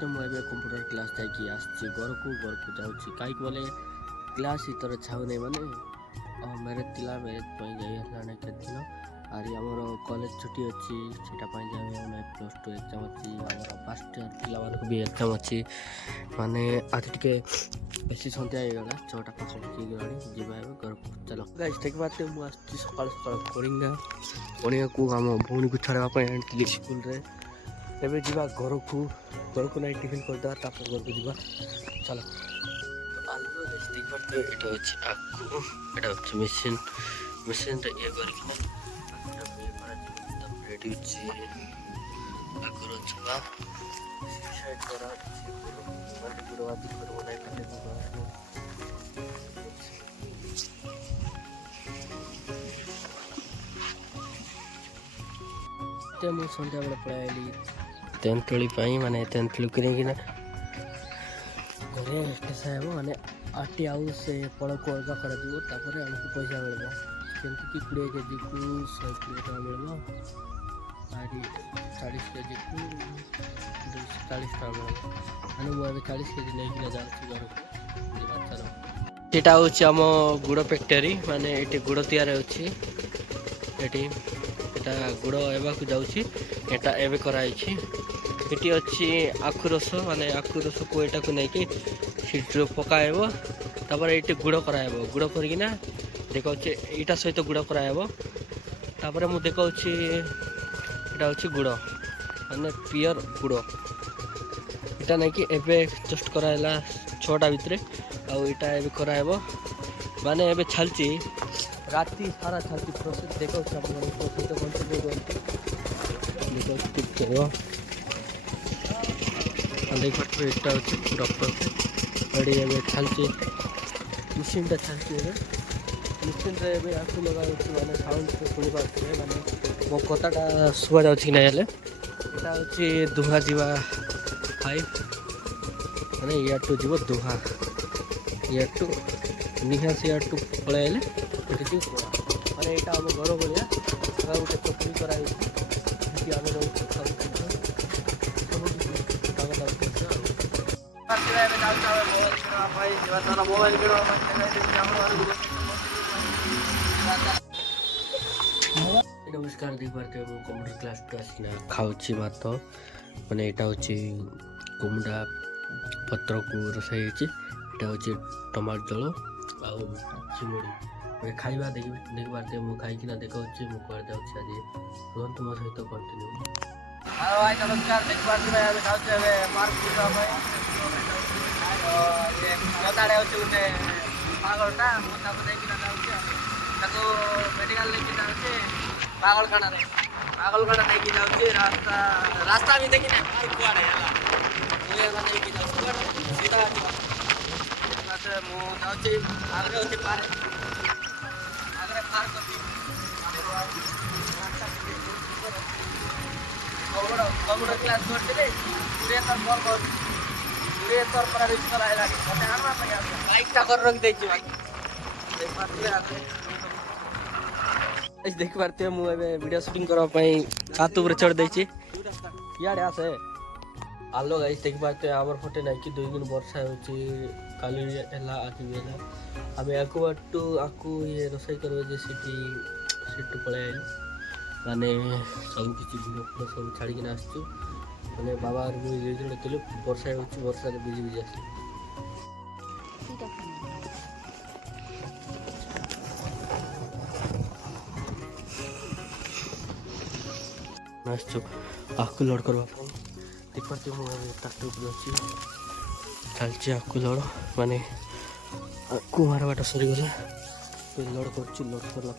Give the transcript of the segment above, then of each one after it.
देखिपारे मुझे computer class जाकि घर को जाऊँगी कहीं बोले क्लास इतर छाऊ नहीं माने मेरेज थिला मेरेज जाइए के दिन आरी आमर कॉलेज छुट्टी अच्छी जाए प्लस टू एग्जाम अच्छी फर्स्ट ईयर पिला भी एग्जाम अच्छी माने आज टे बेसी सन्ध्या होगा 6टा पाखी गला जा घर को चलो देखते मुझे सका सका पढ़ा को आम भौणी को छाड़ापी आनी स्कूल एवं जा घर को नहीं टिफिन करदे घर को जा चलो देखिए मेसीन मेसीन ये रेडी मुझे सन्ध्या बेले पलैली तेंतुली माने तेंतुली किना घरे हेब माने आटी आउ से फल को अलग कर आमको पैसा मिल जमीक 20 केजी को 120 टका मिल आरी 40 केजी को 240 टका मिल मैंने 40 केजी नहीं जाऊँगी घर को यहाँ हूँ गुड़ फैक्टरी माने ये गुड़ तैयार अच्छी गुड़ एवं जाऊँगी यहाँ एवं कराई ये अच्छी आखु रस माने आखु रस को यहाँ को लेकिन सीट्रे पकाब तापर ये गुड़ कराब गुड़ करना देखा यहाँ सहित गुड़ कराब तापर मुझे देखा यहाँ हूँ गुड़ माने पियर गुड़ यहाँ नहीं कि एवं जस्ट कराला 6टा भितर आटा कराब माने एवं छालची राति सारा छालची प्रोसेस देखा देखो यहाँ हूँ डॉक्टर ये छालची मशीन छालची मशीन रे आपको लगा मैंने साउंड शुणी पारे मैंने मो कथाटा शुआ जा कि यहाँ हूँ दुहा जीवा पाइप मैंने याटू जीव दुहा याटू निहास याटू पलैले मैंने यहाँ आम घर भाया गोटे चपली कराई आम नमस्कार देख पारे कंप्यूटर क्लास को आसना खाऊँ भात मैंने यहाँ हूँ कुमड़ा पत्र को रोषाई यहाँ हूँ टमाटो जल आमुड़ी खाଇବା देख पारे मुझे खाईकिना देखा मुझे जाऊँगी आज रुहतु मो सहित कंटिन्यू भाई नमस्कार देख पारे गदाड़े हूँ गोटे पागलटा मेडिकल लेकिन जाऊँगी पागलखाना नहीं जाऊँगी रास्ता रास्ता भी देखी ना कुआड़े नहीं जाऊँगी सीधा मुझे आगे हूँ पार्क आगे पार्क कंप्यूटर क्लास करते बाइकटा कर रख दे देख पारे मुझे वीडियो शूटिंग करवाई छात उपर चढ़ दे इे आसे आलो गाइस देख पारे आमर फटे ना कि 2 दिन वर्षा होली आज भी है आम आकू बाटू आकू ये रोषे कर सीटू पलि आए माने सब किसी भिड़ फुड़ सब छाड़िकिना आसचु मैंने बाबा थे वर्षा वर्षा भिजी भिजी आस आकु लोड करवाई देख पारे मुझे ट्राक्टर अच्छी चलती आकु लोड माने आकु मारवाटा सरीगला लोड कर लोड करला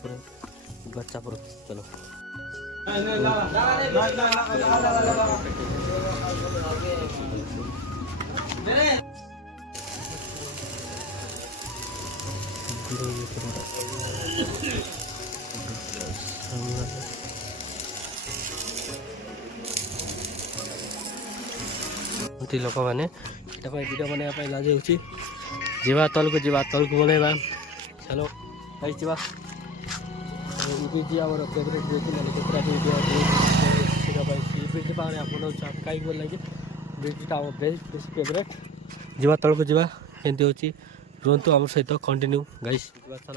बच्चा पर चलो लोक मैंने वीडियो बनवाई लाज होगा तल को बनवा चलो भाई जा आम फेवरेट वीडियो आप कहीं बोल लगे ବ୍ରିଜ୍ଟା ଆମ ବେଶୀ ଫେଭରେଟ୍। ଯିବା ତଳକୁ ଯିବା କେମିତି ହେଉଛି ରୁହନ୍ତୁ ଆମ ସହିତ କଣ୍ଟିନ୍ୟू ଗାଇସ୍ ଯିବା ଚାଲ।